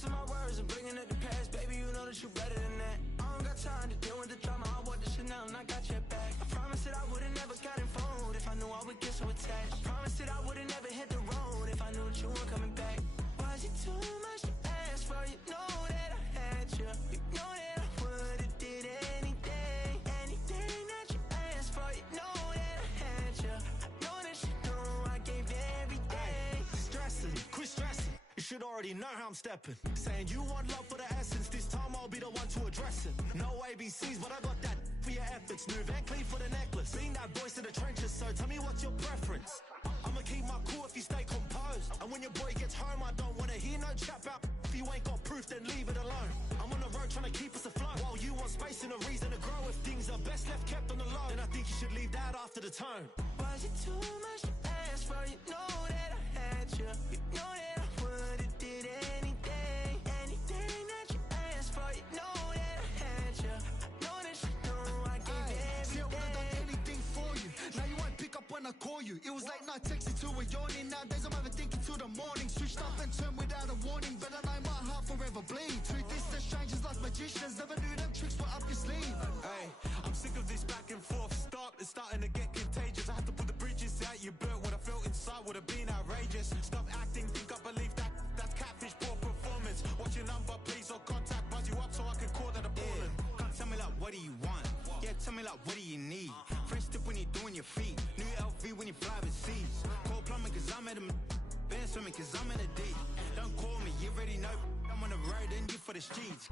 Twisting my words and bringing it to pass. Baby, you know that you better than that. I don't got time to deal with the drama. I want the Chanel and I got your back. I promised that I would've never got involved if I knew I would get so attached. I promised that I would've never hit the road if I knew that you weren't coming back. Was it too much to ask for? You know that I had you. You know that I would've did anything, anything that you asked for. You know that I had you. I know that you know I gave everything. Stressing, quit stressing. You should already know how I'm stepping. Saying you want love for the essence. This time I'll be the one to address it. No ABCs, but I got that for your efforts. New Van Cleef for the necklace. Being that voice in the trenches, so tell me what's your preference. I'ma keep my cool if you stay composed. And when your boy gets home, I don't wanna hear no chat about. If you ain't got proof, then leave it alone. I'm on the road trying to keep us afloat. While you want space and a reason to grow. If things are best left kept on the low, then I think you should leave that after the tone. Was it too much to ask for? You know that I had you. You know that I would've did anything, anything that you asked for. You know that I had you. I know that you know I gave everything. See, I would've done anything for you. Now you won't pick up when I call you. It was late night texting to a yawning. Nowadays I'm overthinking till the morning. Switched up and turned without a warning, but I know my heart forever bleed. Truth is, the strangers like magicians. Never knew them tricks were up your sleeve. Hey, I'm sick of this back and forth. It's starting to get contagious. I had to put the bridges out you built. What I felt inside would have been outrageous. Stop acting, think I believe that. That's catfish, poor performance. What's your number, please, or contact. Buzz you up so I can call that appalling. Can't tell me like, what do you want? Yeah, tell me like, what do you need? Fresh tip when you're doing your feet. New LV when you fly overseas. Call plumbing cause I'm at a been swimming cause I'm in a deep. Don't call me, you already know. I'm on the road and you for the streets.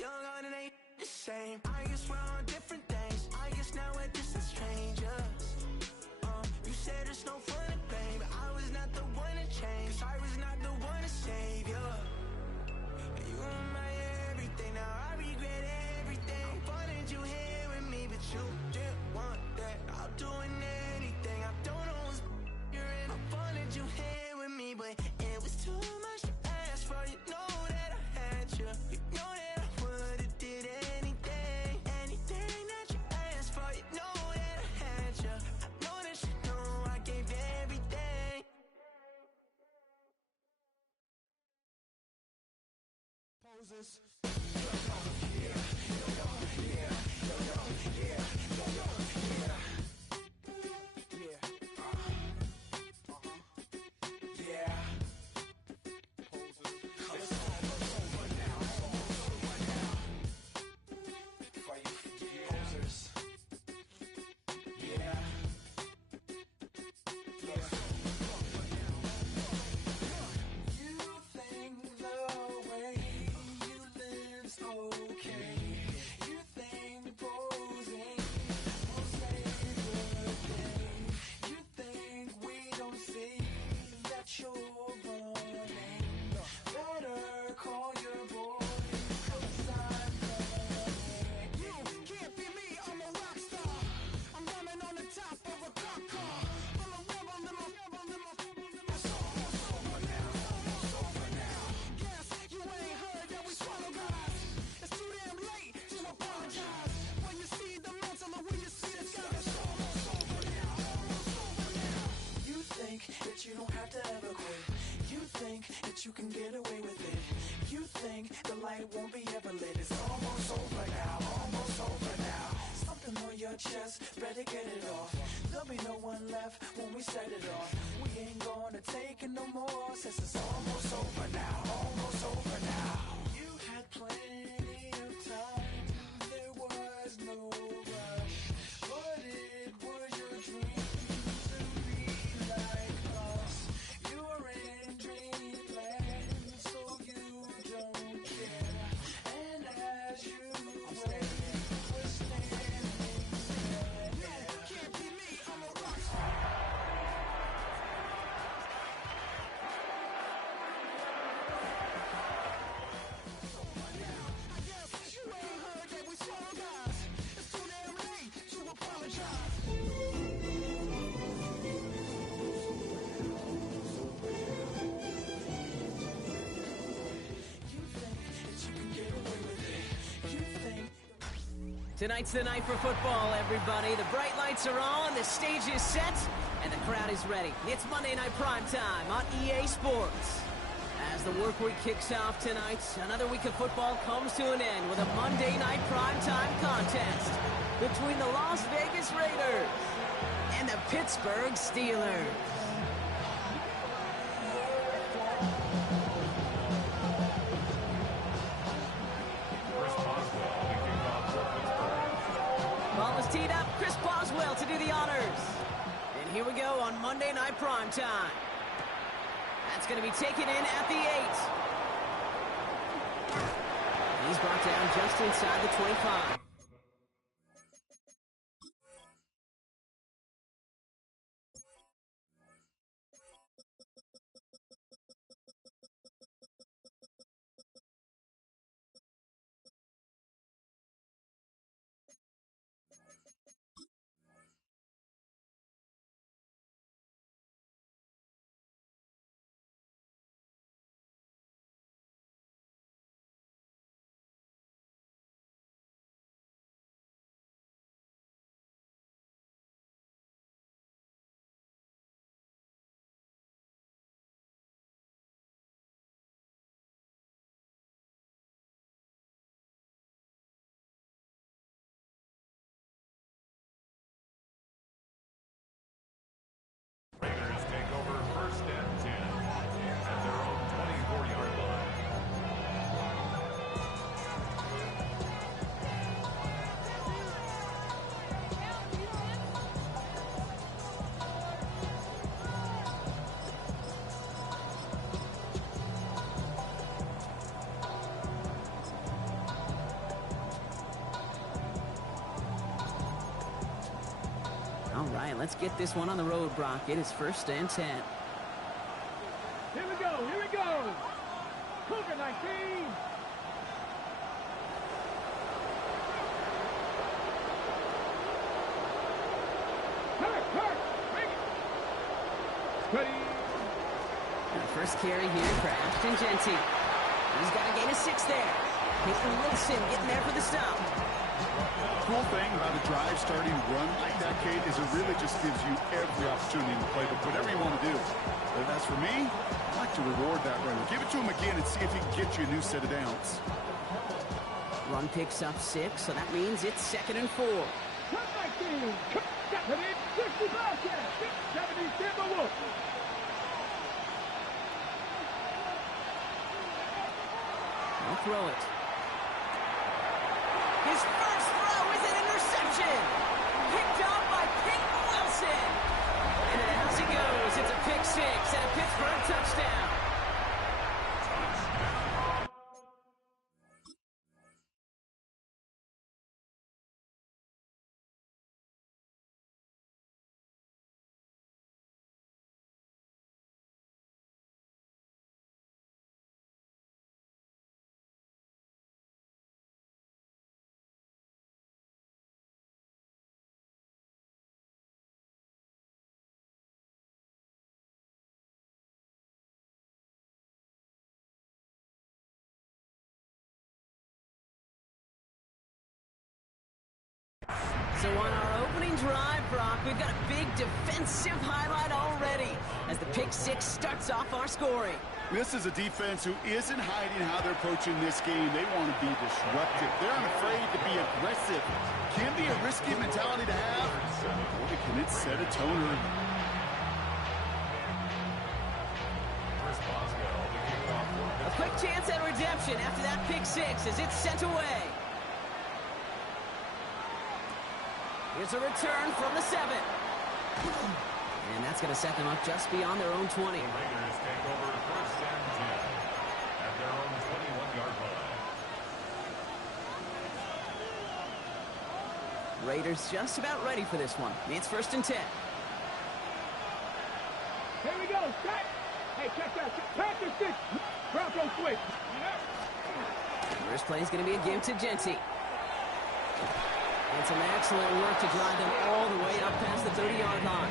Young on and ain't the same. I guess we're on different things. I guess now we're distant strangers. You said it's no fun to blame, but I was not the one to change. 'Cause I was not the one to save you. You were my everything. Now I regret everything. I wanted you here with me, but you didn't want that. I'll do anything. I don't know what's you're in. I wanted you here with me, but it was too much to ask for. You know that I had you. You know that I would've did anything, anything that you asked for. You know that I had you. I know that you know I gave everything. Poses. You don't have to ever quit. You think that you can get away with it. You think the light won't be ever lit. It's almost over now, almost over now. Something on your chest, better get it off. There'll be no one left when we set it off. We ain't gonna take it no more, since it's almost over now, almost over now. You had plenty of time, there was no rush, but it was your dream to be like us. You're in dreamland, so you don't care. And as you wait, we're standing there. No, can't be me, I'm a rock star. Tonight's the night for football, everybody. The bright lights are on, the stage is set, and the crowd is ready. It's Monday Night Prime Time on EA Sports. As the work week kicks off tonight, another week of football comes to an end with a Monday night primetime contest between the Las Vegas Raiders and the Pittsburgh Steelers. Ball is teed up. Chris Boswell to do the honors. And here we go on Monday night primetime. That's going to be taken in at the 8. He's brought down just inside the 25. Raiders take over 1st and 10 at their own 24-yard line. All right, let's get this one on the road, Brock. It is 1st and 10. Here we go, here we go. Cougar 19. Hurt, bring it. Ready. And the first carry here for Ashton Genty. He's got a gain of 6 there. Peyton Wilson getting there for the stop. Cool thing about a drive starting run like that, Kate, is it really just gives you every opportunity to play whatever you want to do. But as for me, I like to reward that runner. Give it to him again and see if he can get you a new set of downs. Run picks up 6, so that means it's 2nd and 4. Cut 19. Cut 70. 60 Bobcats. 70 Timberwolves. They'll throw it. His first throw is an interception. Picked up by Peyton Wilson. And as he goes, it's a pick 6 and a Pittsburgh touchdown. So on our opening drive, Brock, we've got a big defensive highlight already as the pick 6 starts off our scoring. This is a defense who isn't hiding how they're approaching this game. They want to be disruptive. They're unafraid to be aggressive. Can be a risky mentality to have. Boy, can it set a tone early. A quick chance at redemption after that pick 6 as it's sent away. Here's a return from the 7. And that's going to set them up just beyond their own 20. Raiders take over 1st and 10 at their own 21-yard line. Raiders just about ready for this one. It's 1st and 10. Here we go. Check. Hey, check that. Packers 6. Bronco switch. First play is going to be a give to Genty. And some excellent work to drive them all the way up past the 30-yard line.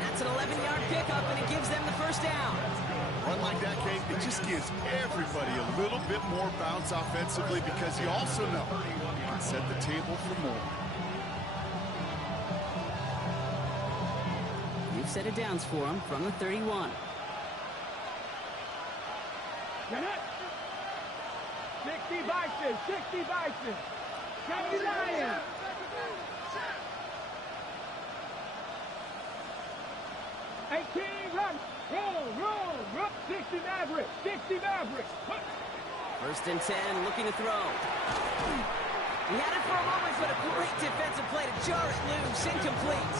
That's an 11-yard pickup, and it gives them the first down. Run like that, Kate, it just gives everybody a little bit more bounce offensively because you also know you can set the table for more. You've set it downs for them from the 31. 60 Bison, 60 Bison. 70 Lions. 18 run. Roll. 60 Mavericks, 60 Mavericks. First and 10, looking to throw. He had it for a moment, but a great defensive play to jar it loose. Incomplete.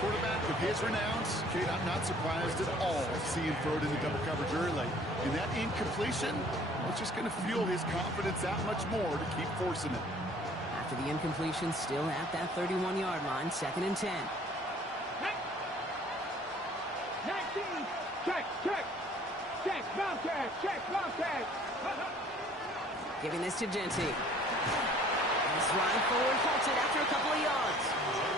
Quarterback with his renowns, okay, I'm not surprised at all to see him throw it in the double coverage early. And that incompletion, well, it's just going to fuel his confidence that much more to keep forcing it. After the incompletion, still at that 31-yard line, 2nd and 10. 19. Check, Bobcat. Giving this to Genty. This ride forward halted after a couple of yards.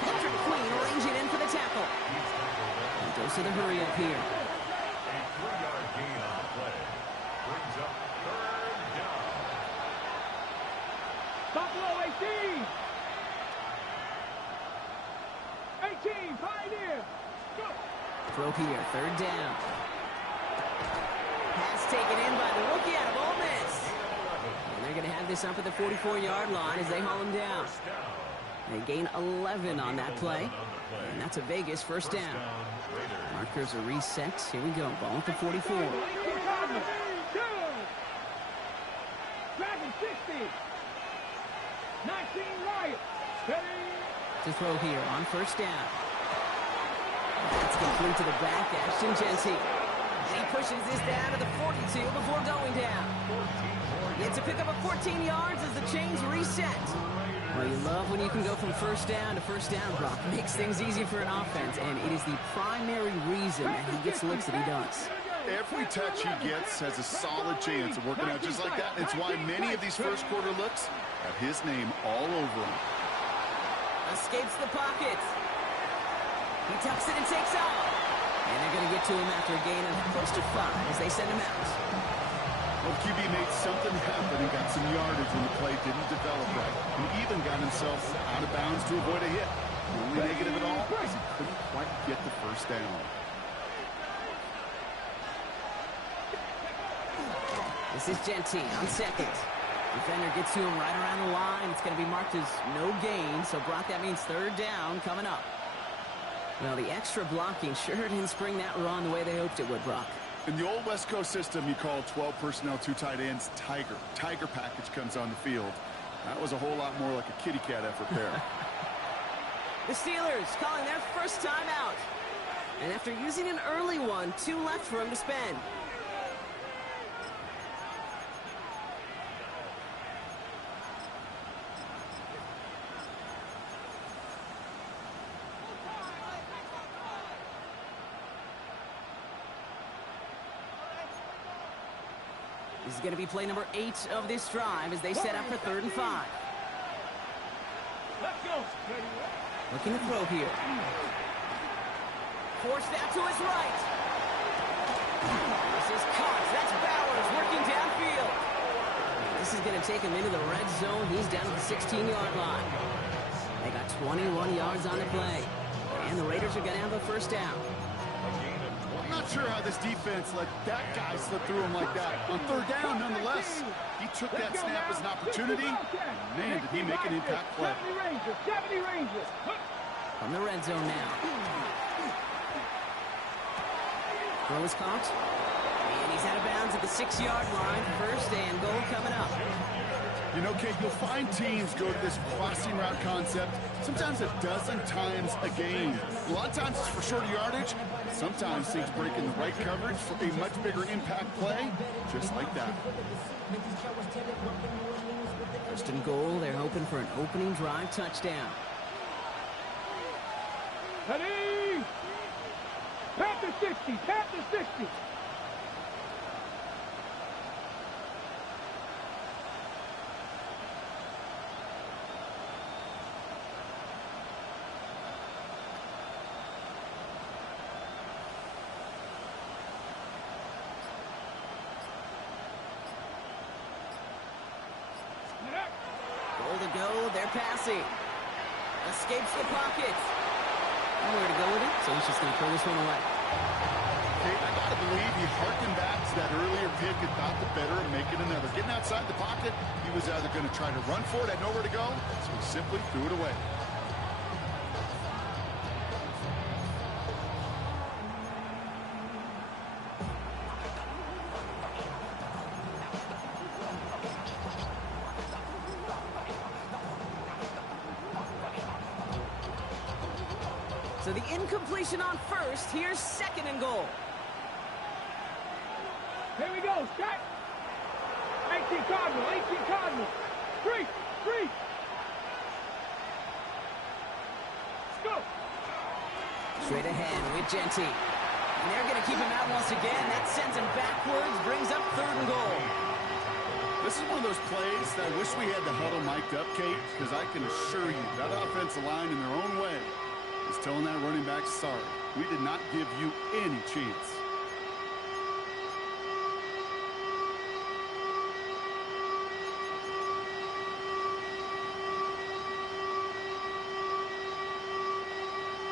Patrick Queen ranging in for the tackle. He goes to the hurry up here. A 3-yard gain on the play. Brings up 3rd down. Buffalo 18. Pioneer. Go. Throw here, 3rd down. Pass taken in by the rookie out of Ole Miss. And they're going to have this up at the 44-yard line as they haul him down. They gain 11 on that play. And that's a Vegas first down. Markers are reset. Here we go. Ball at the 44. Dragon 60. 19 Lions. To throw here on 1st down. That's complete to the back, Ashton Genty. And he pushes this down to the 42 before going down. It's a pickup of 14 yards as the chains reset. Well, you love when you can go from 1st down to 1st down, Brock. Makes things easy for an offense, and it is the primary reason that he gets looks that he does. Every touch he gets has a solid chance of working out just like that. It's why many of these first quarter looks have his name all over them. Escapes the pocket. He tucks it and takes off. And they're going to get to him after a gain of close to 5 as they send him out. Well, QB made something happen and got some yardage when the play didn't develop right. And even got himself out of bounds to avoid a hit. The only negative at all is he couldn't quite get the 1st down. This is Genty on 2nd. Defender gets to him right around the line. It's going to be marked as no gain. So, Brock, that means 3rd down coming up. Well, the extra blocking sure didn't spring that run the way they hoped it would, Brock. In the old West Coast system, you call 12 personnel, 2 tight ends, Tiger. Tiger package comes on the field. That was a whole lot more like a kitty cat effort there. The Steelers calling their first time out. And after using an early one, 2 left for him to spend. This is going to be play number 8 of this drive as they set up for 3rd and 5. Let's go. Looking to throw here. Forced out to his right. This is caught. That's Bowers working downfield. This is going to take him into the red zone. He's down at the 16-yard line. They got 21 yards on the play. And the Raiders are going to have a 1st down. I'm not sure how this defense let that guy slip through him like that. On 3rd down, nonetheless, he took that snap as an opportunity. And man, did he make an impact play. 70 Rangers. From the red zone now. Throw is caught. And he's out of bounds at the 6-yard line. 1st and goal coming up. You know, Kate, you'll find teams go to this crossing route concept sometimes a dozen times a game. A lot of times it's for shorter yardage. Sometimes things break in the right coverage for a much bigger impact play, just like that. 1st and goal. They're hoping for an opening drive touchdown. Ready? Panther 60. Panther 60. Goal to go. They're passing. Escapes the pocket. Nowhere to go with it, so he's just going to throw this one away. Hey, got to believe he harkened back to that earlier pick and thought the better of making another. Getting outside the pocket, he was either going to try to run for it, had nowhere to go, so he simply threw it away. So the incompletion on first. Here's second and goal. Here we go, set. 18 Cardinal, 18 Cardinal. Three. Let's go. Straight ahead with Genty. And they're going to keep him out once again. That sends him backwards, brings up third and goal. This is one of those plays that I wish we had the huddle mic'd up, Kate, because I can assure you that offensive line in their own way is telling that running back, sorry, we did not give you any chance.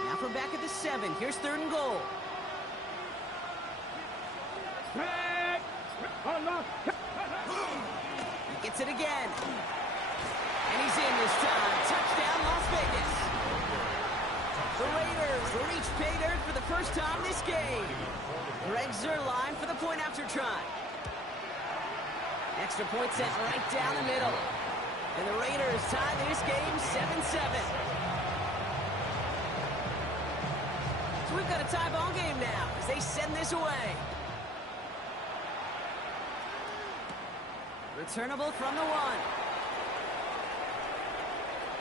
Now from back at the 7. Here's third and goal. Back. Unlock. He gets it again. And he's in this time. Touchdown, Las Vegas. The Raiders reach pay dirt for the first time this game. Greg Zuerlein for the point after try. Extra point set right down the middle. And the Raiders tie this game 7-7. So we've got a tie ball game now as they send this away. Returnable from the 1.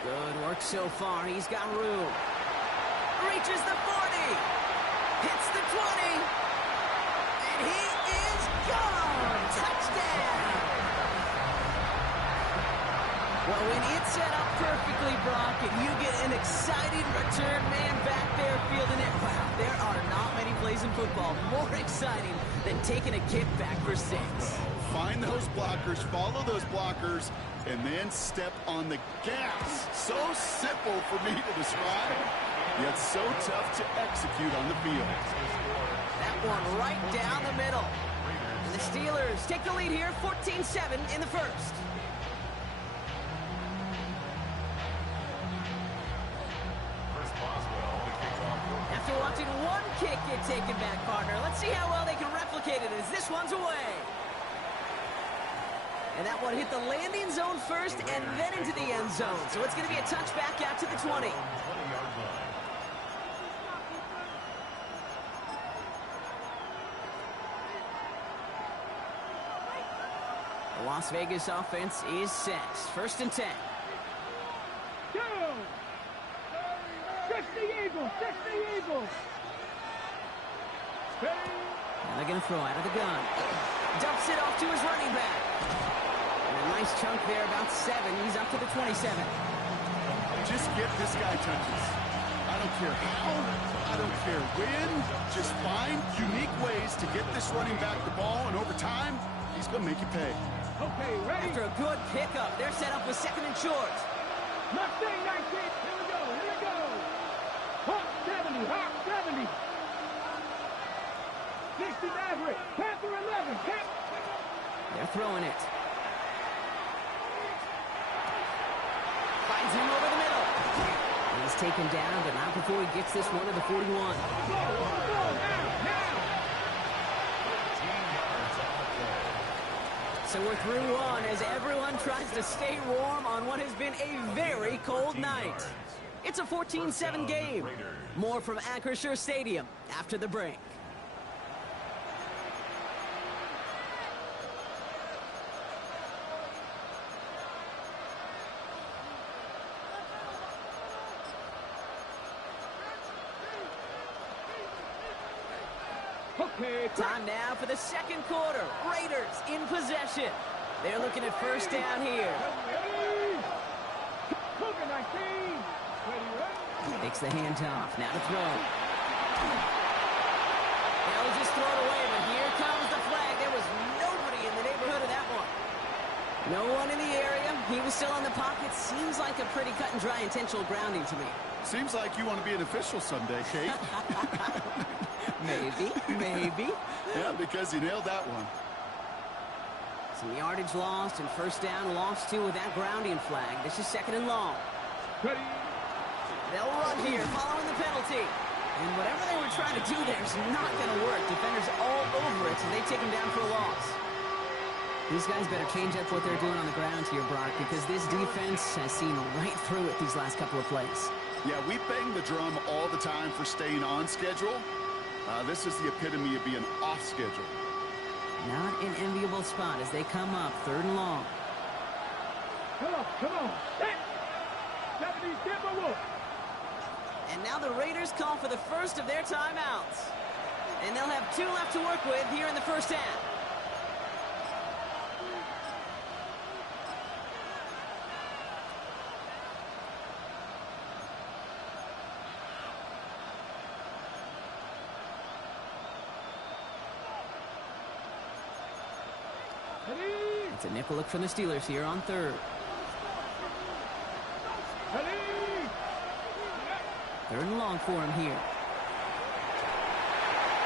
Good work so far. He's got room. Reaches the 40. Hits the 20. And he is gone. Touchdown. Well, when it's set up perfectly, Brock, and you get an exciting return man back there fielding it, wow, there are not many plays in football more exciting than taking a kickback for 6. Find those blockers, follow those blockers, and then step on the gas. So simple for me to describe, yet so tough to execute on the field. That one right down the middle. And the Steelers take the lead here, 14-7 in the first. After watching one kick get taken back, partner, let's see how well they can replicate it as this one's away. And that one hit the landing zone first and then into the end zone. So it's going to be a touchback out to the 20. The Las Vegas offense is set. First and 10. Go. Catch the Eagles. Catch the Eagles. Now they're going to throw out of the gun. Dumps it off to his running back. And a nice chunk there, about 7. He's up to the 27. Just get this guy touches. I don't care how, I don't care when. Just find unique ways to get this running back the ball, and over time, he's going to make you pay. Okay, ready? After a good pickup, they're set up with second and short. Mustang 19. Here we go. Hawk 70. Hawk 70. 60 Maverick. Panther 11. They're throwing it. Finds him over the middle. He's taken down, but not before he gets this one to the 41. Now. So we're through one as everyone tries to stay warm on what has been a very cold night. It's a 14-7 game. More from Acrisure Stadium after the break. Okay, Time now for the second quarter. Raiders in possession. They're looking at first down here. Cougar 19. Ready. Takes the handoff. Now to throw. They'll just throw it away, but here comes the flag. There was nobody in the neighborhood of that one. No one in the area. He was still in the pocket. Seems like a pretty cut and dry intentional grounding to me. Seems like you want to be an official someday, Kate. Maybe. Yeah, because he nailed that one. Some yardage lost and first down lost too with that grounding flag. This is second and long. Ready. They'll run here following the penalty. And whatever they were trying to do there is not going to work. Defenders all over it, so they take him down for a loss. These guys better change up what they're doing on the ground here, Brock, because this defense has seen right through it these last couple of plays. Yeah, we bang the drum all the time for staying on schedule. This is the epitome of being off schedule. Not an enviable spot as they come up third and long. Come on. Set. 70 Timber Wolf. And now the Raiders call for the first of their timeouts. And they'll have 2 left to work with here in the first half. It's a nickel look from the Steelers here on third. Third and long for him here.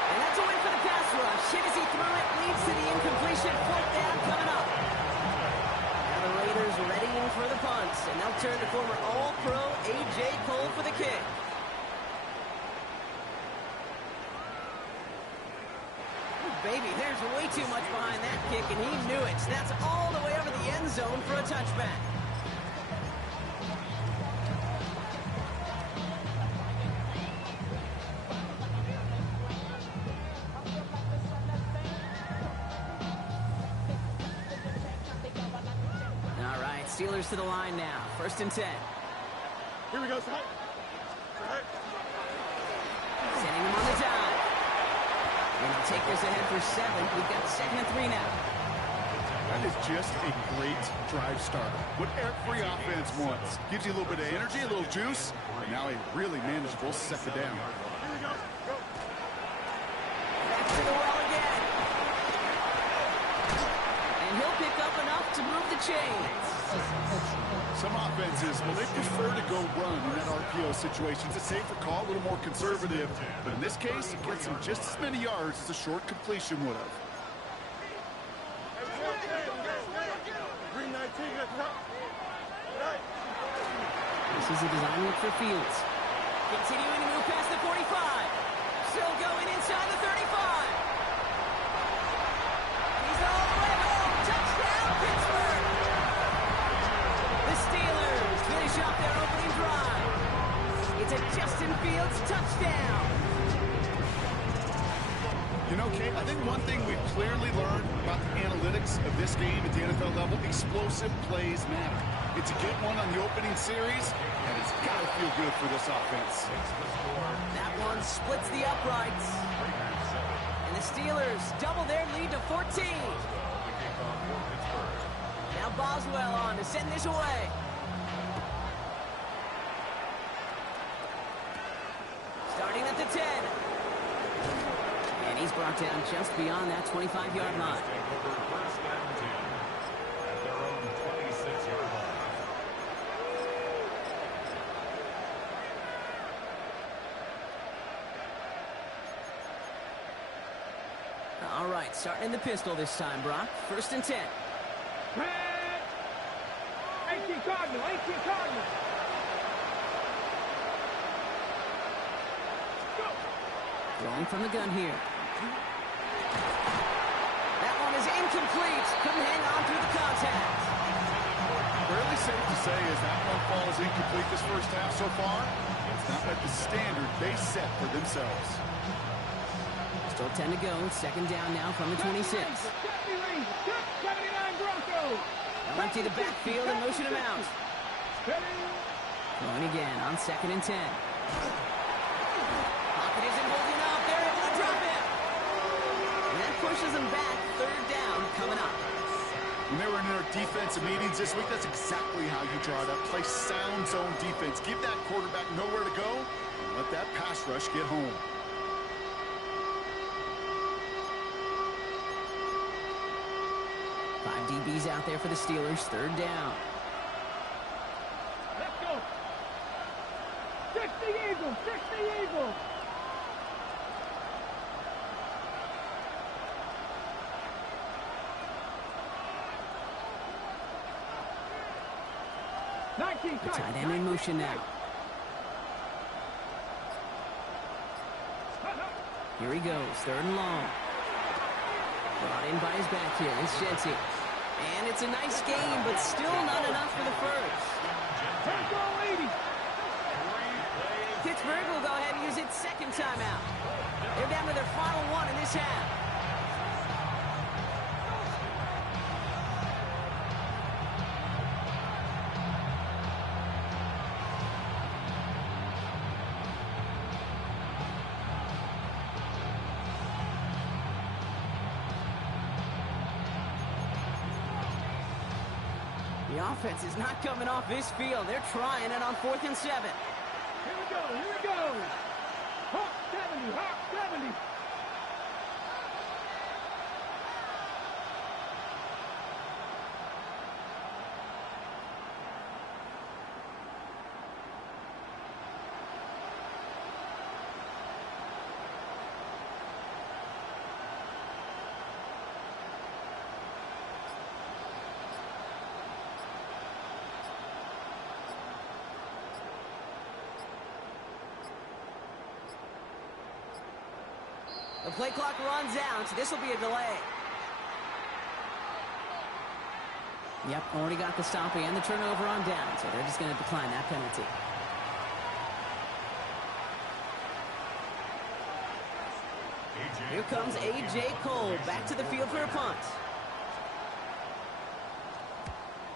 And that's a win for the pass rush. Hit as he threw it, leads to the incompletion. Fourth down coming up. Now the Raiders readying for the punts, and they'll turn to former All-Pro A.J. Cole for the kick. Baby, there's way too much behind that kick, and he knew it. That's all the way over the end zone for a touchback. All right, Steelers to the line now. First and 10. Here we go, son. Sending him on the dive. And they'll take this ahead for 7. We've got 2nd and 3 now. That is just a great drive starter. What every offense wants. Gives you a little bit of energy, a little juice, and now a really manageable second down. Back to the well again. And he'll pick up enough to move the chains. Some offenses, well, they prefer to go run in that RPO situation. It's a safer call, a little more conservative. But in this case, it gets him just as many yards as a short completion would have. This is a design look for Fields. Continuing to move past the 45. Still going inside the 35. He's all the way home. Touchdown, Pittsburgh. The Steelers finish off their opening drive. It's a Justin Fields touchdown. You know, Kate, I think one thing we've clearly learned about the analytics of this game at the NFL level, explosive plays matter. It's a good one on the opening series, and it's got to feel good for this offense. That one splits the uprights. And the Steelers double their lead to 14. Now Boswell on to send this away. Starting at the 10. And he's brought down just beyond that 25-yard line. All right, starting in the pistol this time, Brock. First and 10. 18 Cardinal. Go. Throwing from the gun here. That one is incomplete. Couldn't hang on through the contact. Fairly safe to say as that one falls incomplete this first half so far, it's not at the standard they set for themselves. Still 10 to go. Second down now from the 26. 79 Broncos. They'll empty the backfield and motion him out. Throwing again on second and 10. Pocket isn't holding up. They're able to drop him. And that pushes them back. Third down coming up. When they were in their defensive meetings this week, that's exactly how you draw it up. Play sound zone defense. Give that quarterback nowhere to go and let that pass rush get home. Five DBs out there for the Steelers. Third down. Let's go. 60 Eagles. Tight end in motion now. Here he goes, 3rd and long. Brought in by his back here, it's Jenty. And it's a nice game, but still not enough for the first. Pittsburgh will go ahead and use its 2nd timeout. They're down to their final one in this half. The offense is not coming off this field. They're trying it on 4th and 7. Here we go. Hawk 70. The play clock runs out. This will be a delay. Yep, already got the stop and the turnover on down, so they're just going to decline that penalty. Here comes A.J. Cole back to the field for a punt.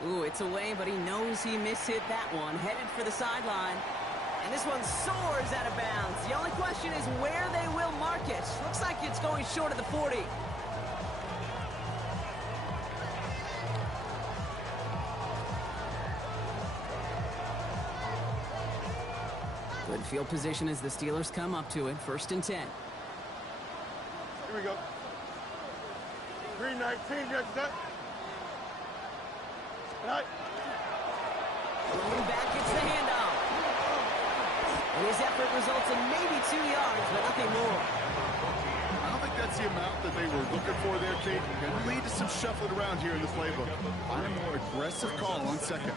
Ooh, it's away, but he knows he mishit that one. Headed for the sideline. And this one soars out of bounds. The only question is where they will mark it. Looks like it's going short of the 40. Good field position as the Steelers come up to it. 1st and 10. Here we go. 319, that's that. Right. Rolling back, it's the handoff. And his effort results in maybe 2 yards, but nothing more. I don't think that's the amount that they were looking for there, Kate. Can lead to some shuffling around here in the playbook. Find a more aggressive call on 2nd.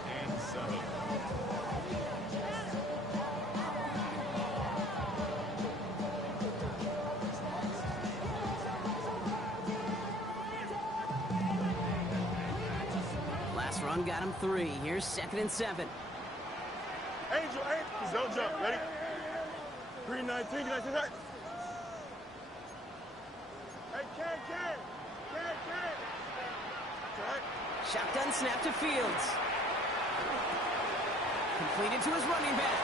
Last run got him 3. Here's 2nd and 7. Angel, don't jump. Ready? 319, can I see that? Hey, can. Right. Shotgun snap to Fields. Completed to his running back.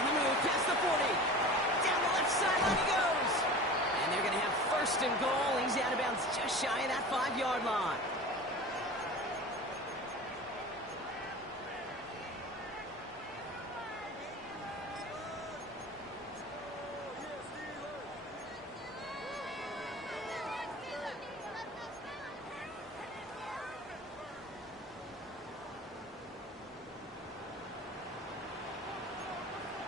On the move, past the 40. Down the left sideline he goes. And they're going to have 1st and goal. He's out of bounds just shy of that 5-yard line.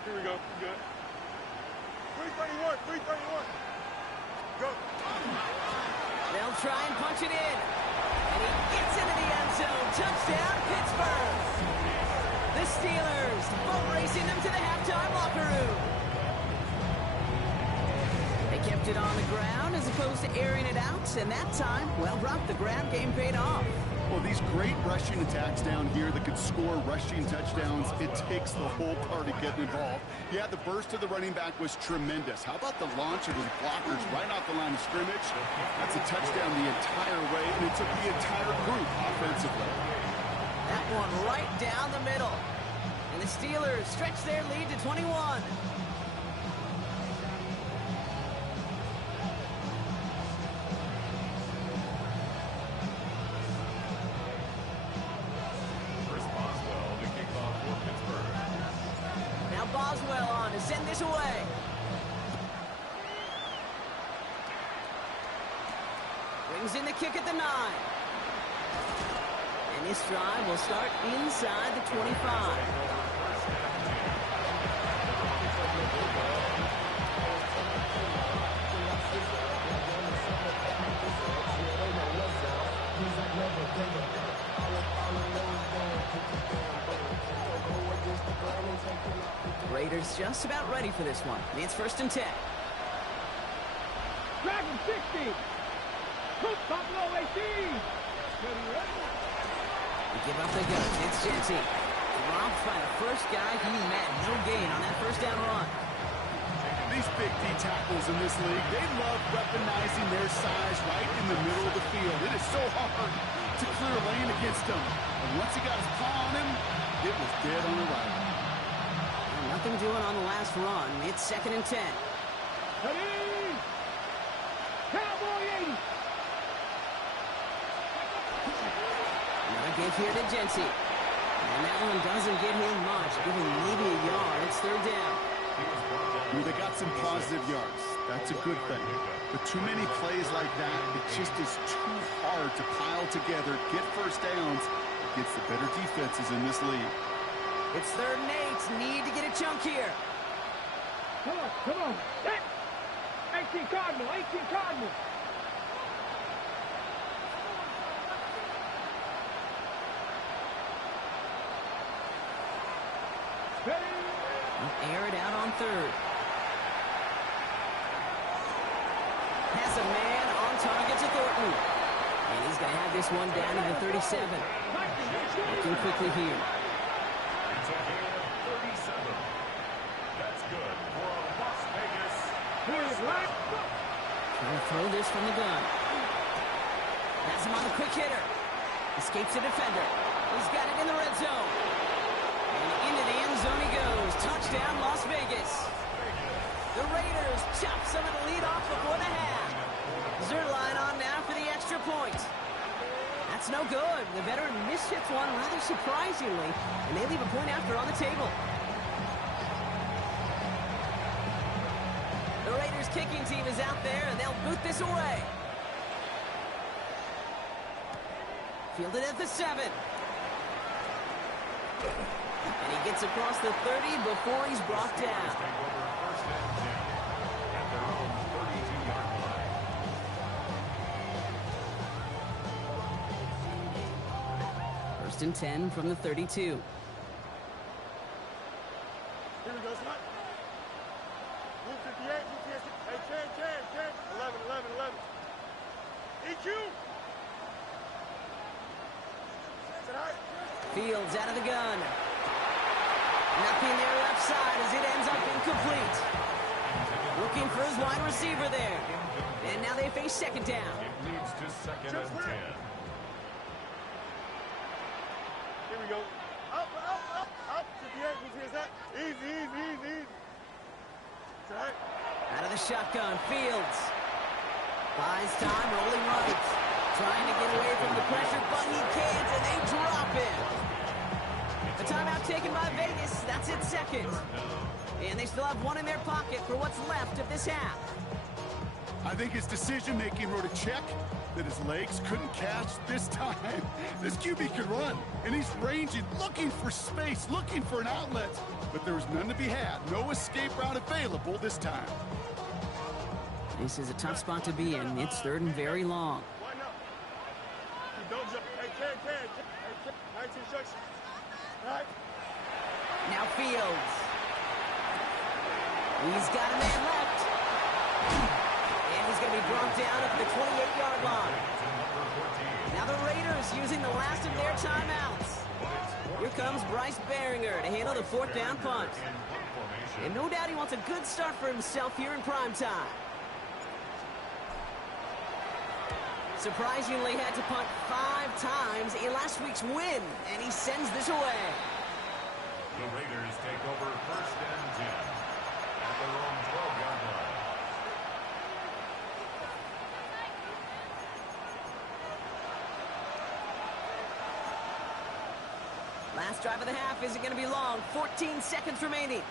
Here we go. Good. 331. Go. They'll try and punch it in. And he gets into the end zone. Touchdown, Pittsburgh. The Steelers boat racing them to the halftime locker room. They kept it on the ground as opposed to airing it out. And that time, well, Brock, the ground game paid off. Well, these great rushing attacks down here that could score rushing touchdowns, it takes the whole party getting involved. Yeah, the burst of the running back was tremendous. How about the launch of his blockers right off the line of scrimmage? That's a touchdown the entire way, and it took the entire group offensively. That one right down the middle. And the Steelers stretch their lead to 21. Boswell on to send this away. Brings in the kick at the 9. And this drive will start inside the 25. Raiders just about ready for this one. It's 1st and 10. Dragon 60. Coop Buffalo 18. They give up the goods. It's Genty. Dropped by the first guy he met. No gain on that first down run. These big D tackles in this league, they love weaponizing their size right in the middle of the field. It is so hard to clear a lane against him. And once he got his paw on him, it was dead on arrival. Nothing doing on the last run. It's 2nd and 10. Ready. Cowboy 80. Another give here to Genty. And that one doesn't get him much, giving maybe a yard. It's 3rd down. Well, they got some positive yards. That's a good thing. But too many plays like that, it just is too hard to pile together, get first downs against the better defenses in this league. It's 3rd and 8. Need to get a chunk here. Come on, come on. 18 Cardinal, 18 Cardinal. Ready. Air it out on 3rd. Has a man on target to Thornton. And he's going to have this one down to the 37. Looking quickly here. It's a gain of 37. That's good for Las Vegas. Trying to throw this from the gun. Has him on the quick hitter. Escapes the defender. He's got it in the red zone. And into the end zone he goes. Touchdown, Las Vegas. The Raiders chop some of the lead off before the half. Zerline on now for the extra point. That's no good. The veteran mishits one rather surprisingly, and they leave a point after on the table. The Raiders kicking team is out there, and they'll boot this away. Fielded at the 7. And he gets across the 30 before he's brought down. First and 10 from the 32. Here we go, Scott. 158, 158. Hey, 10. 11. EQ. Fields out of the gun. Nothing there left side as it ends up incomplete. Looking for his wide receiver there. And now they face 2nd down. It leads to 2nd and 10. Here we go. Up. 58, 158. That. Easy. It's all right. Out of the shotgun, Fields. Buys time, rolling right. Trying to get away from the pressure, but he can't, and they drop him. A timeout taken by Vegas. That's it, 2nd. And they still have one in their pocket for what's left of this half. I think his decision-making wrote a check that his legs couldn't catch this time. This QB could run, and he's ranging, looking for space, looking for an outlet. But there was none to be had. No escape route available this time. This is a tough spot to be in. It's 3rd and very long. Why not? Don't jump. Hey, 10. 19 instructions. All right. Now Fields. He's got a man left. And he's going to be brought down at the 28-yard line. Now the Raiders using the last of their timeouts. Here comes Bryce Behringer to handle the 4th down punt. And no doubt he wants a good start for himself here in prime time. Surprisingly had to punt 5 times in last week's win, and he sends this away. The Raiders take over 1st and 10 at their own 12-yard line. Last drive of the half isn't going to be long. 14 seconds remaining.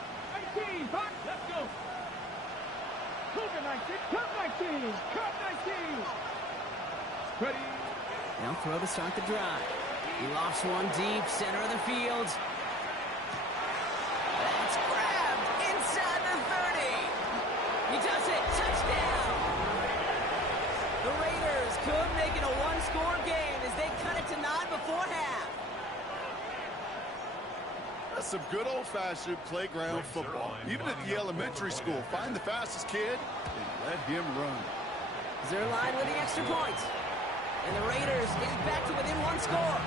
19, Buck, let's go. Cougar 19, cut 19, cut 19. Ready. Now throw to start the drive. He lofts one deep, center of the field. That's grabbed inside the 30. He does it. Touchdown. The Raiders could make it a one-score game as they cut it to 9 before half. That's some good old-fashioned playground football. Even at the elementary school, find the fastest kid and let him run. Zerline with the extra point. And the Raiders get back to within one score.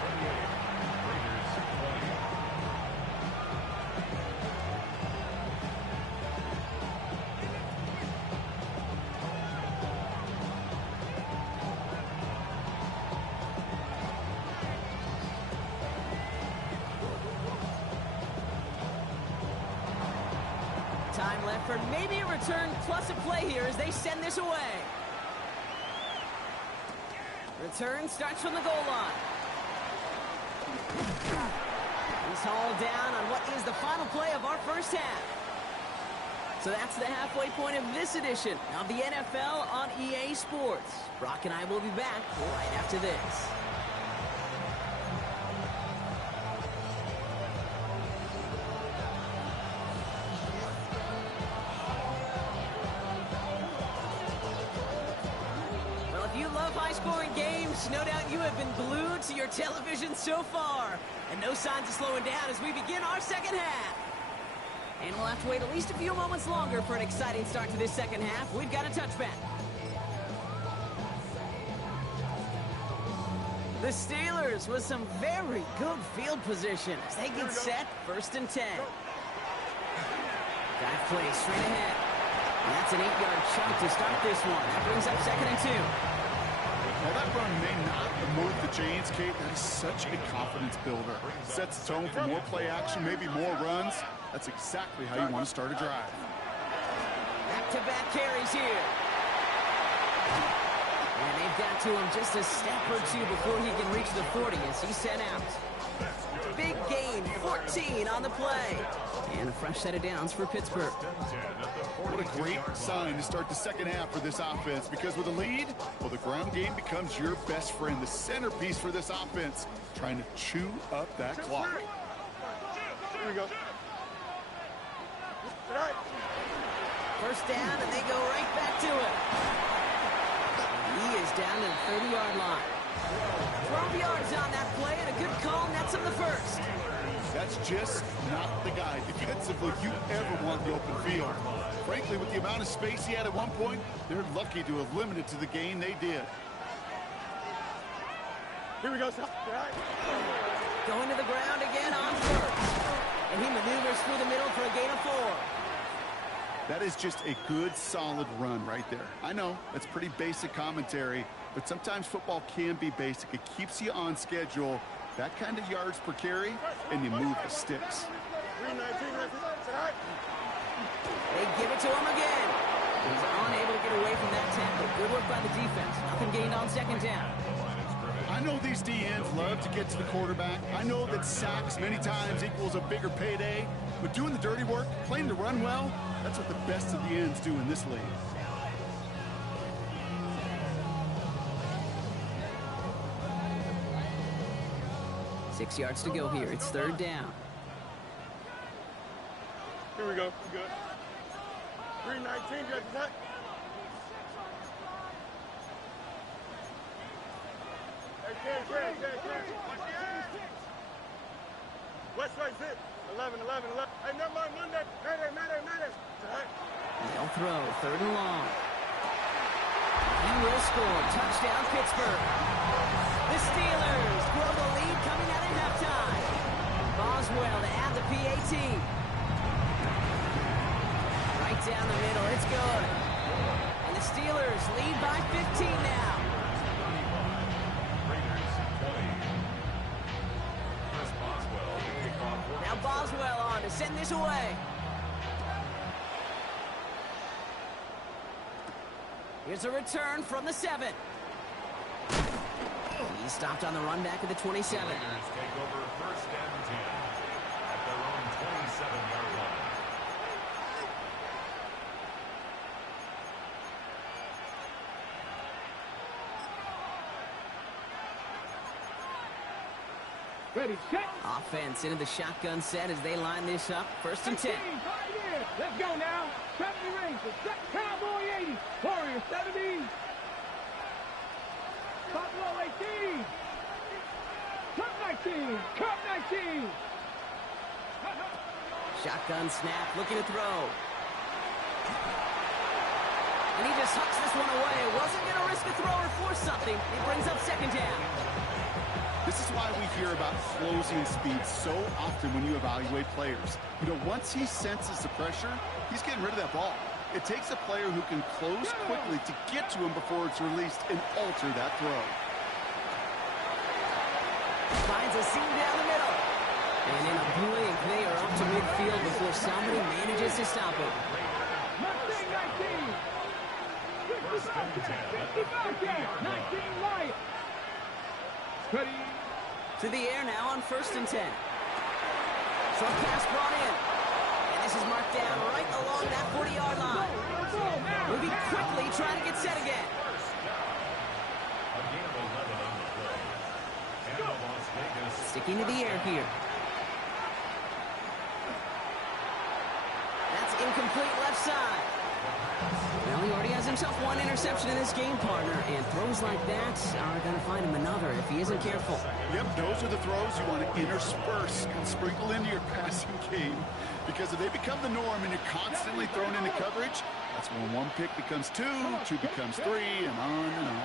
Time left for maybe a return plus a play here as they send this away. Return starts from the goal line. He's hauled down on what is the final play of our first half. So that's the halfway point of this edition of the NFL on EA Sports. Brock and I will be back right after this. High-scoring games, no doubt you have been glued to your television so far. And no signs of slowing down as we begin our second half. And we'll have to wait at least a few moments longer for an exciting start to this second half. We've got a touchback. The Steelers with some very good field position as they get set, 1st and 10. Dive play straight ahead. And that's an 8-yard chunk to start this one. That brings up 2nd and 2. While that run may not move the chains, Kate, that is such a confidence builder. Sets the tone for more play action, maybe more runs. That's exactly how you want to start a drive. Back-to-back carries here. And they've got to him just a step or two before he can reach the 40 as he's sent out. Big gain, 14 on the play. And a fresh set of downs for Pittsburgh. What a great sign to start the second half for this offense, because with a lead, well, the ground game becomes your best friend, the centerpiece for this offense, trying to chew up that clock. Here we go. First down, and they go right back to it. He is down to the 30-yard line. 12 yards on that play, and a good call nets him the first. That's just not the guy defensively you ever want the open field. Frankly, with the amount of space he had at one point, they're lucky to have limited to the gain they did. Here we go. Going to the ground again on first. And he maneuvers through the middle for a gain of 4. That is just a good, solid run right there. I know, that's pretty basic commentary, but sometimes football can be basic. It keeps you on schedule. That kind of yards per carry, and you move the sticks. They give it to him again. He's unable to get away from that tackle. Good work by the defense. Nothing gained on 2nd down. I know these DNs love to get to the quarterback. I know that sacks many times equals a bigger payday, but doing the dirty work, playing to run well, that's what the best of the ends do in this league. Six yards to go here. It's 3rd down. Here we go. We good. 319. Got that. West right zip. 11. Hey, never mind. Monday. Mayday. They'll throw. 3rd and long. He will score. Touchdown, Pittsburgh. The Steelers grow the lead coming out at halftime. Boswell to add the PAT. Right down the middle. It's good. And the Steelers lead by 15 now. Now Boswell on to send this away. Here's a return from the 7. He stopped on the run back at the 27. Raiders take over 1st and 10 at their own 27-yard line. Ready, set. Offense into the shotgun set as they line this up. 1st and 10. Let's go now. 70 Rangers, set Cowboy 80. Warrior 70. Buffalo 18. Cup 19. Cup 19. Shotgun snap, looking to throw. And he just hucks this one away. Wasn't going to risk a throw or force something. He brings up second down. This is why we hear about closing speed so often when you evaluate players. You know, once he senses the pressure, he's getting rid of that ball. It takes a player who can close quickly to get to him before it's released and alter that throw. Finds a seam down the middle. And in a blink, they are up to midfield before somebody manages to stop it. Mustang 19. 19 Lions. Ready. To the air now on 1st and 10. Short pass brought in. And this is marked down right along that 40-yard line. Moving quickly, trying to get set again. Sticking to the air here. That's incomplete left side. Well, he already has himself one interception in this game, partner, and throws like that are going to find him another if he isn't careful. Yep, those are the throws you want to intersperse and sprinkle into your passing game, because if they become the norm and you're constantly thrown into coverage, that's when one pick becomes two becomes three, and on and on.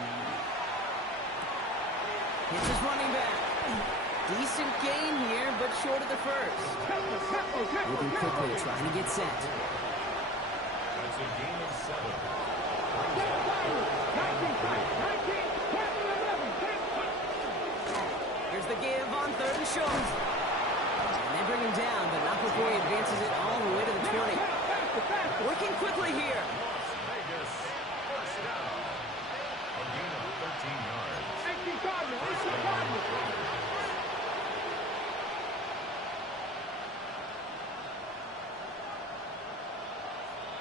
It's his running back. Decent gain here, but short of the first. Moving quickly, trying to get set. That's a game of 7. Here's the give on 3rd and short. And they bring him down, but not before he advances it all the way to the 20. Working quickly here. Vegas, first down. A gain of 13 yards.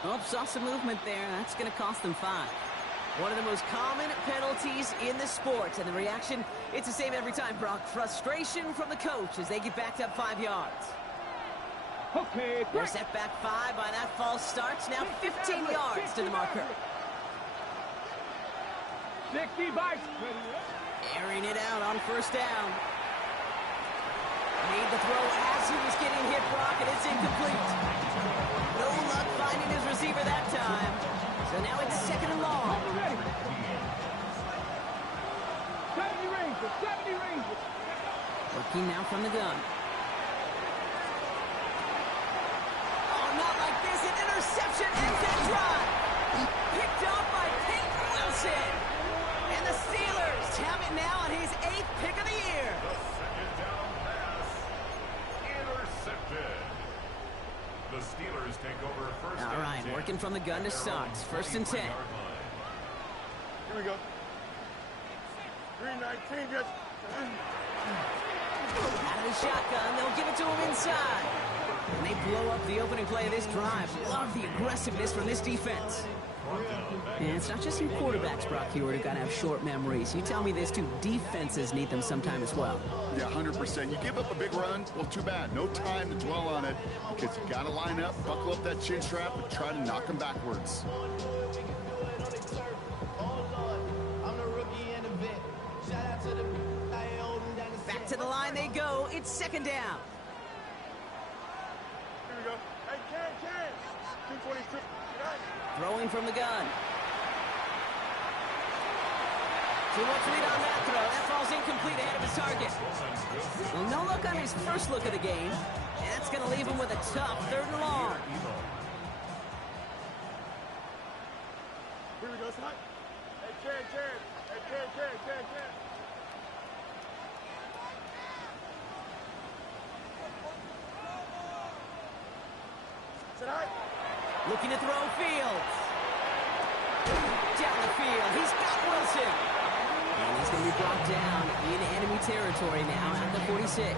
Oh, saw some movement there. That's going to cost them 5. One of the most common penalties in the sport. And the reaction, it's the same every time, Brock. Frustration from the coach as they get backed up 5 yards. Okay, They're set back 5 by that false start. Now 15 yards to the marker. 60 by. Airing it out on 1st down. Made the throw as he was getting hit, Brock, and it's incomplete. No luck finding his receiver that time. So now it's 2nd and long. 70 Rangers, 70 Rangers. Working now from the gun. Oh, not like this. An interception ends that drive. Picked up by Peyton Wilson. And the Steelers have it now on his 8th pick of the year. The second down pass. Intercepted. The Steelers take over first. All right, working from the gun to start. 1st and 10. Here we go. 319, just. Out of the shotgun, they'll give it to him inside. And they blow up the opening play of this drive. Love the aggressiveness from this defense. And it's not just you quarterbacks, Brock Hewitt, who got to have short memories. You tell me this too, defenses need them sometime as well. Yeah, 100%. You give up a big run, well, too bad. No time to dwell on it, because you got to line up, buckle up that chin strap, and try to knock them backwards. Back to the line they go. It's 2nd down. Here we go. Hey, Ken. 222. Throwing from the gun. Too much lead on that throw. That falls incomplete ahead of his target. Well, no luck on his first look of the game. And that's going to leave him with a tough 3rd and long. Here we go, son. Hey, Ken. Hey, Ken. Sit high. Looking to throw Fields. Down the field. He's got Wilson. And he's going to be brought down in enemy territory now at the 46.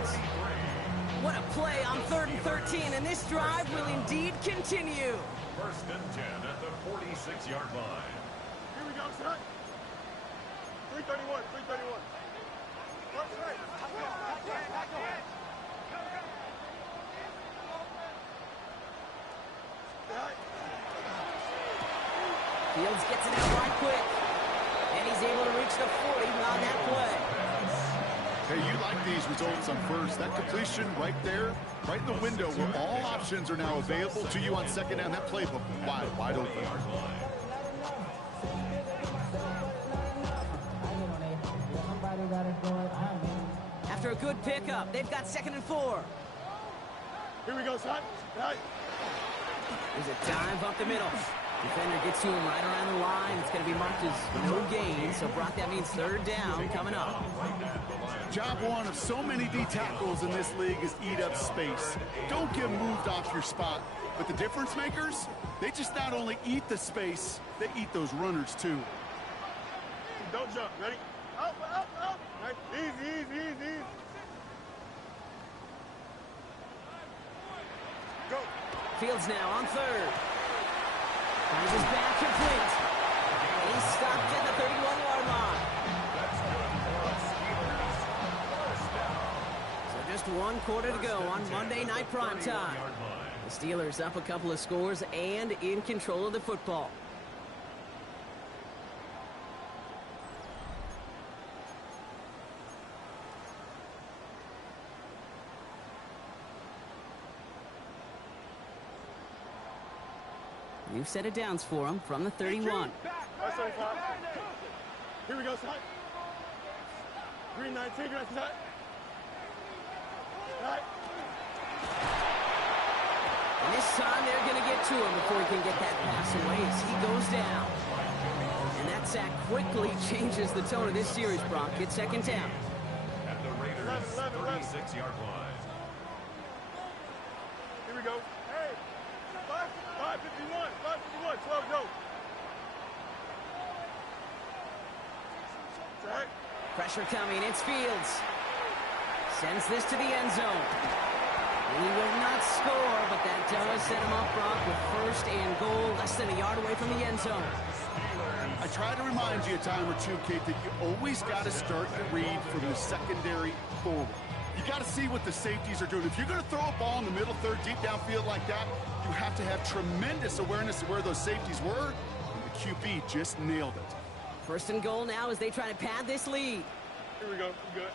What a play on 3rd and 13. And this drive will indeed continue. 1st and 10 at the 46-yard line. Here we go, son. 331. What's right? Fields gets it out right quick. And he's able to reach the 40 on that play. Hey, you like these results on first. That completion right there, right in the window where all options are now available to you on second down. That playbook wide open. After a good pickup, they've got 2nd and 4. Here we go, son. Right. There's a dive up the middle. Defender gets to him right around the line. It's going to be marked as no gain. So, Brock, that means 3rd down coming up. Job one of so many D tackles in this league is eat up space. Don't get moved off your spot. But the difference makers, they just not only eat the space, they eat those runners too. Don't jump. Ready? Up, up, up. Right. Easy. Go. Fields now on 3rd. Finds his back complete. He's stopped at the 31-yard line. So just 1 quarter to go on Monday Night Primetime. The Steelers up a couple of scores and in control of the football. You've set it downs for him from the 31. Here we go, son. Green 19, green 19. Right. And this time they're going to get to him before he can get that pass away as he goes down. And that sack quickly changes the tone of this series, Brock. It's 2nd down. At the Raiders' 36-yard line. Here we go. Hey, 551, 12 go. Jack. Pressure coming, it's Fields. Sends this to the end zone. He will not score, but that does set him up, Brock, with 1st and goal, less than a yard away from the end zone. I try to remind you a time or two, Kate, that you always got to start the read from the secondary forward. You got to see what the safeties are doing. If you're going to throw a ball in the middle third, deep downfield like that, you have to have tremendous awareness of where those safeties were, and the QB just nailed it. 1st and goal now as they try to pad this lead. Here we go. Good.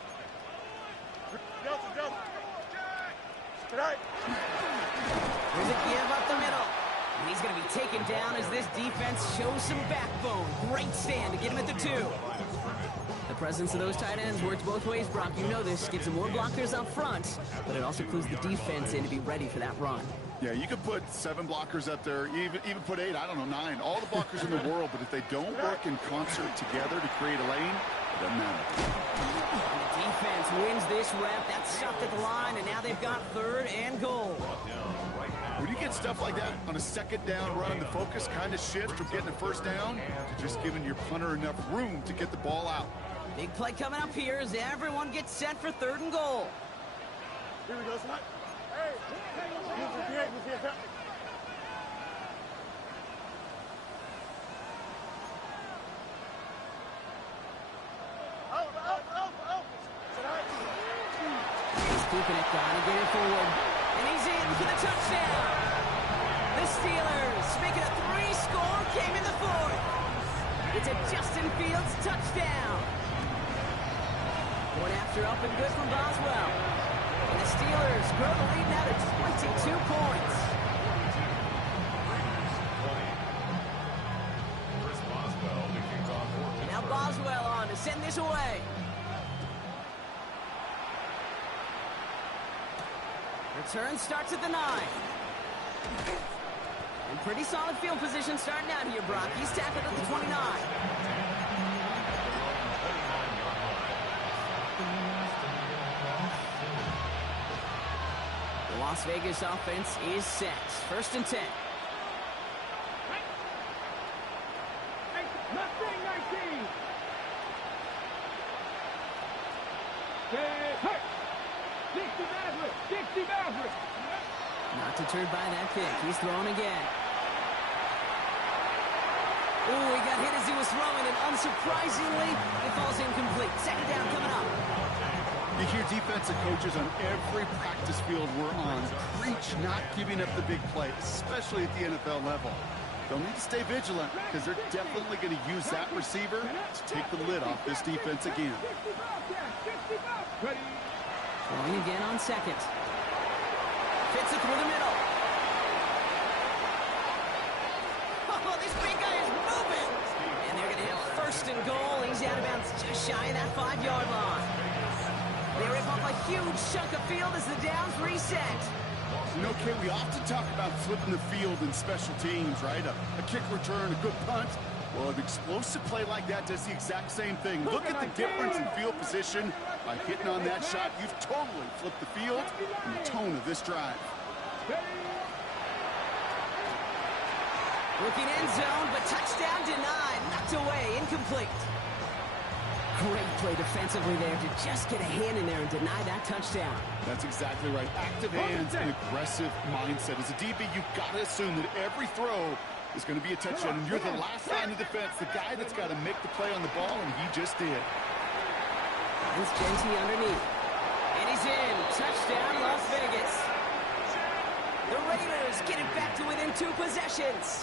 Delta. Tonight. There's a give up the middle. And he's going to be taken down as this defense shows some backbone. Great stand to get him at the 2. The presence of those tight ends works both ways, Brock. You know this. Gives them more blockers up front, but it also clues the defense in to be ready for that run. Yeah, you could put 7 blockers up there, even put 8, I don't know, 9. All the blockers in the world, but if they don't work in concert together to create a lane, it doesn't matter. And the defense wins this rep. That's stopped at the line, and now they've got 3rd and goal. When you get stuff like that on a 2nd down run, the focus kind of shifts from getting a 1st down to just giving your punter enough room to get the ball out. Big play coming up here as everyone gets set for 3rd and goal. Here we go, son. Hey, He's keeping it down and getting forward. And he's in for the touchdown. The Steelers making a 3-score game in the 4th. It's a Justin Fields touchdown. Going after up and good from Boswell. And the Steelers grow the lead now to 22 points. Now Boswell on to send this away. Return starts at the 9. And pretty solid field position starting out here, Brock. He's tackled at the 29. The Las Vegas offense is set. 1st and 10. Mustang 19. Hey! Dixie Maverick. Not deterred by that pick. He's thrown again. Ooh, he got hit as he was throwing, and unsurprisingly, it falls incomplete. 2nd down coming up. You hear defensive coaches on every practice field we're on preach not giving up the big play, especially at the NFL level. They'll need to stay vigilant because they're definitely going to use that receiver to take the lid off this defense again. Going again on second. Fits it through the middle. Oh, this big guy is moving. And they're going to have first and goal. He's out of bounds just shy of that 5-yard line. They rip off a huge chunk of field as the downs reset. You know, Kay, we often talk about flipping the field in special teams, right? A kick return, a good punt. Well, an explosive play like that does the exact same thing. Look at the difference in field position. By hitting on that shot, you've totally flipped the field and the tone of this drive. Looking end zone, but touchdown denied. Knocked away, incomplete. Great play defensively there to just get a hand in there and deny that touchdown. That's exactly right. Active hands and aggressive mindset. As a DB, you've got to assume that every throw is going to be a touchdown. And you're the last line of defense, the guy that's got to make the play on the ball, and he just did. It's Genty underneath. And he's in. Touchdown, Las Vegas. The Raiders get it back to within 2 possessions.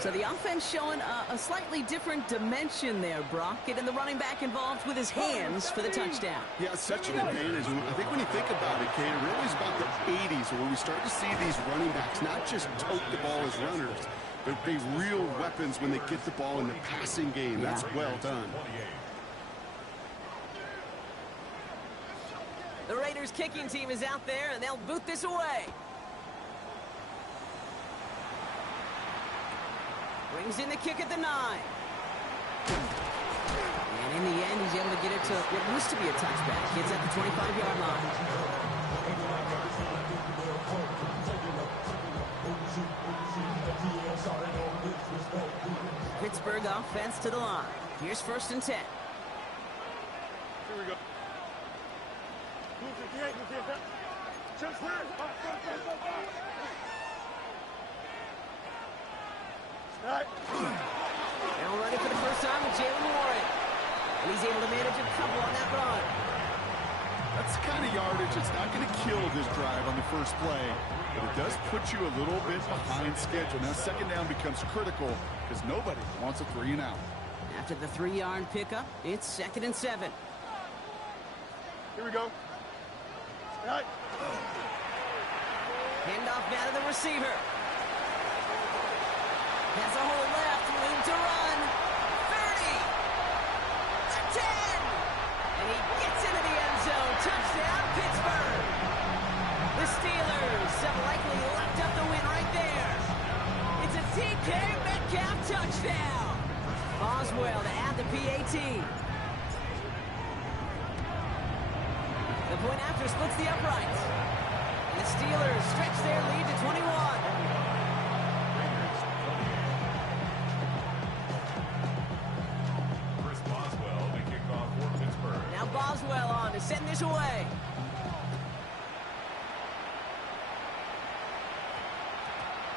So the offense showing a slightly different dimension there, Brock. Getting the running back involved with his hands for the touchdown. Yeah, such an advantage. I think when you think about it, Kate, it really is about the 80s where we start to see these running backs not just tote the ball as runners, but be real weapons when they get the ball in the passing game. Yeah. That's well done. The Raiders kicking team is out there, and they'll boot this away. Brings in the kick at the 9. And in the end, he's able to get it to what used to be a touchback. Gets at the 25-yard line. Pittsburgh offense to the line. Here's 1st and 10. Here we go. Now running for the first time with Jalen Warren. And he's able to manage a couple on that run. That's the kind of yardage that's not going to kill this drive on the first play, but it does put you a little bit behind schedule. Now 2nd down becomes critical because nobody wants a 3 and out. After the 3-yard pickup, it's 2nd and 7. Here we go. Right. Handoff now to the receiver. Has a hole left, room to run. 30. To 10. And he gets into the end zone. Touchdown, Pittsburgh. The Steelers have likely locked up the win right there. It's a DK Metcalf touchdown. Boswell to add the PAT. The point after splits the uprights. And the Steelers stretch their lead to 21. Boswell on to send this away.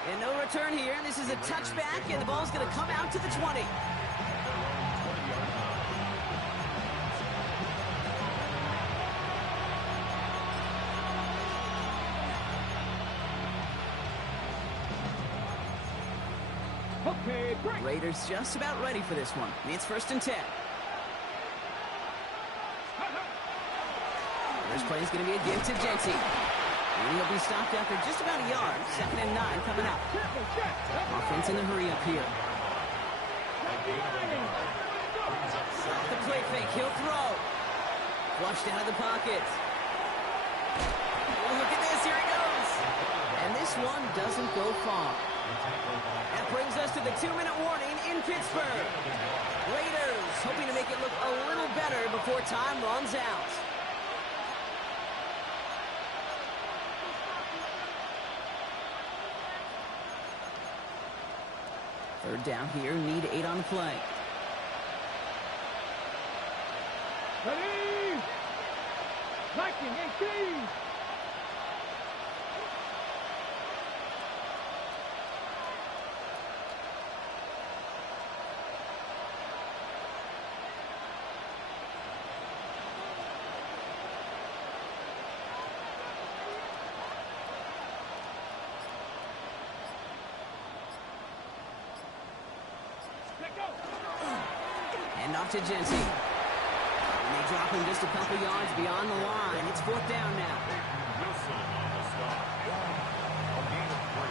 And no return here. This is a touchback, and the ball's going to come out to the 20. Okay, break. Raiders just about ready for this one. It's 1st and 10. This play is going to be a give to Genty. And he'll be stopped after just about a yard. 2nd and 9 coming up. Offense in the hurry up here. The play fake. He'll throw. Flushed out of the pocket. Oh, look at this. Here he goes. And this one doesn't go far. That brings us to the 2-minute warning in Pittsburgh. Raiders hoping to make it look a little better before time runs out. 3rd down here, need 8 on the play. Ready! Liking 18! Hand off to Jensen. And they drop him just a couple yards beyond the line. It's 4th down now. Wilson on the stop. A gain of 3.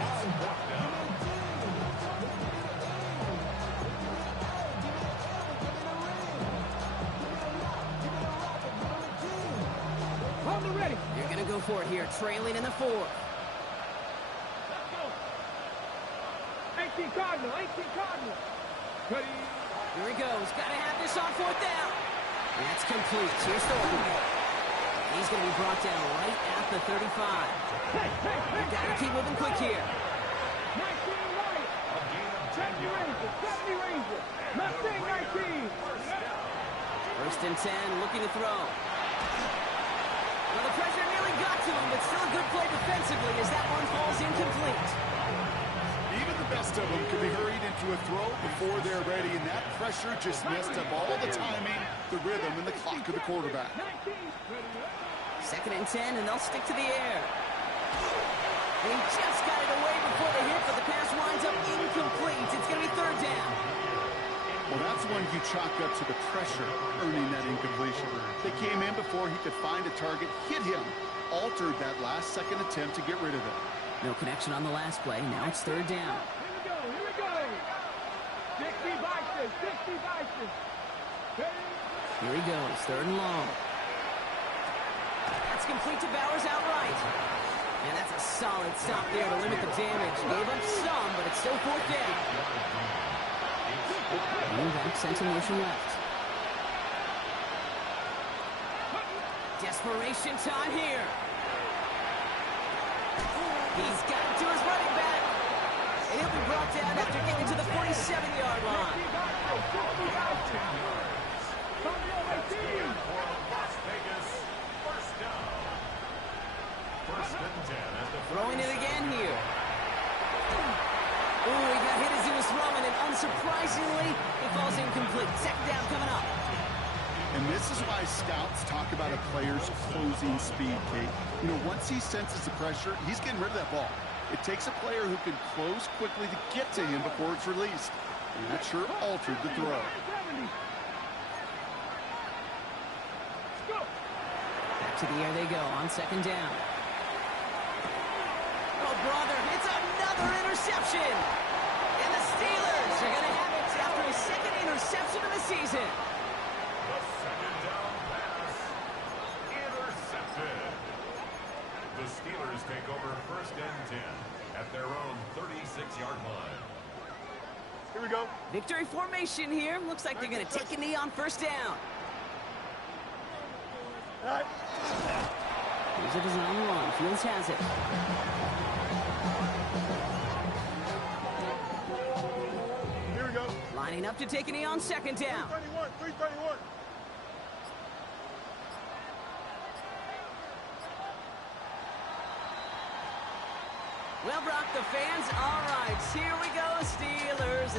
It's 4th down. On the ready. You're going to go for it here, trailing in the 4th. Let's go. 18 Cardinal, 18 Cardinal. Ready. Here he goes. Got to have this on 4th down. That's complete. Here's Thornton. He's going to be brought down right at the 35. You got to keep moving quick here. 19 right. A gain of 10 70 yards. Ranger, 70 Ranger. Mustang 19. 1st and 10, looking to throw. Well, the pressure nearly got to him, but still a good play defensively as that one falls incomplete. Even the best of them can be hurried into a throw before they're ready, and that pressure just messed up all the timing, the rhythm, and the clock of the quarterback. 2nd and 10, and they'll stick to the air. They just got it away before the hit, but the pass winds up incomplete. It's going to be 3rd down. Well, that's one you chalk up to the pressure earning that incompletion. They came in before he could find a target, hit him, altered that last second attempt to get rid of it. No connection on the last play. Now it's 3rd down. Here we go. 60 Bison, 60 Bison. Here he goes, 3rd and long. That's complete to Bowers outright. And that's a solid stop there to limit the damage. Gave up some, but it's still 4th down. Running back sent in motion left. Desperation time here. He's got it to his running back. And he'll be brought down after getting to the 47-yard line. Las Vegas. 1st down. 1st and 10 at the Throwing it again here. Ooh, he got hit as he was throwing, and unsurprisingly, it falls incomplete. 2nd down coming up. And this is why scouts talk about a player's closing speed, Kate. You know, once he senses the pressure, he's getting rid of that ball. It takes a player who can close quickly to get to him before it's released. And that sure altered the throw. Back to the air they go on 2nd down. Oh, brother, it's another interception. And the Steelers are going to have it after his 2nd interception of the season. The 2nd down pass. Intercepted. The Steelers take over 1st and 10 at their own 36-yard line. Here we go. Victory formation here. Looks like they're going to take a knee on 1st down. All right. Here's a design run. Fields has it. Here we go. Lining up to take a knee on 2nd down. 331, 331. Well, Brock, the fans, all right, here we go, Steelers.